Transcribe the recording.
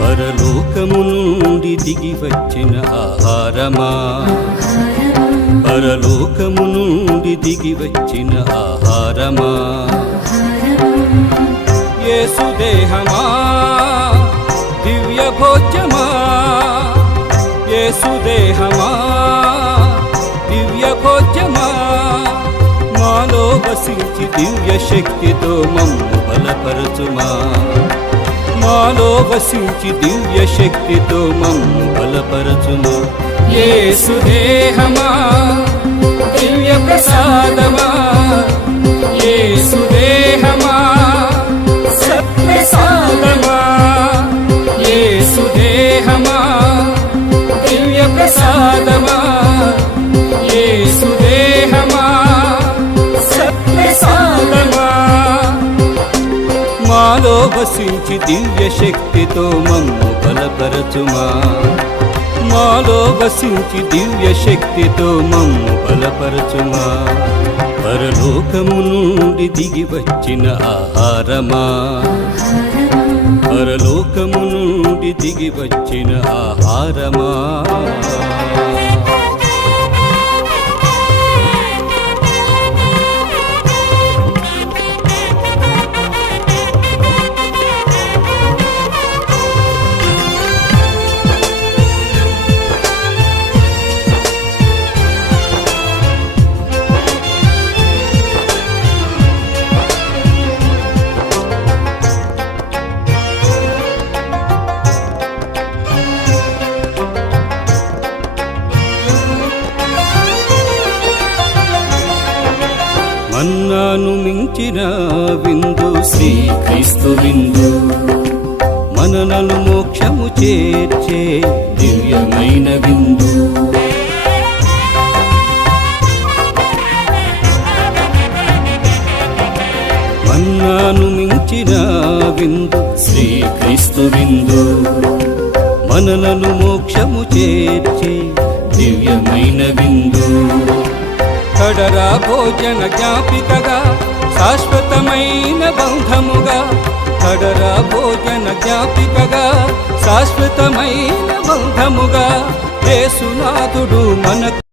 పరలోకము నుండి దిగి వచ్చిన ఆహారమా, పరలోకము నుండి దిగి వచ్చిన ఆహారమా, యేసు దేహమా దివ్య భోజ్యమా, యేసు దేహమా దివ్య భోజ్యమా, మాలో వసించి దివ్య శక్తితో మమ్ము బలపరచుమా, మాలో వసించి దివ్య శక్తితో మమ్ము బలపరచుమా. యేసు దేహమా దివ్య ప్రసాదమా, యేసు దేహమా సత్ప్రసాదమా, యేసు దేహమా దివ్య ప్రసాదమా, యేసు దేహమా సత్ప్రసాదమా, మాలో వసించి దివ్య శక్తితో మమ్ము బలపరచుమా, మాలో వసించి దివ్య శక్తితో మమ్ము బలపరచుమా. పరలోకము నుండి దిగి వచ్చిన ఆహారమా, పరలోకము నుండి దిగి వచ్చిన ఆహారమా. మన్నాను మించిన విందు శ్రీక్రీస్తు విందు, మనలను మోక్షము చేర్చే దివ్యమైన విందు. మన్నాను మించిన విందు శ్రీక్రీస్తు విందు, మనలను మోక్షము చేర్చే దివ్యమైన విందు. కడరా భోజన జ్ఞాపికగా శాశ్వతమైన బంధముగా, కడరా భోజన జ్ఞాపికగా శాశ్వతమైన బంధముగా, యేసునాథుడు మనకు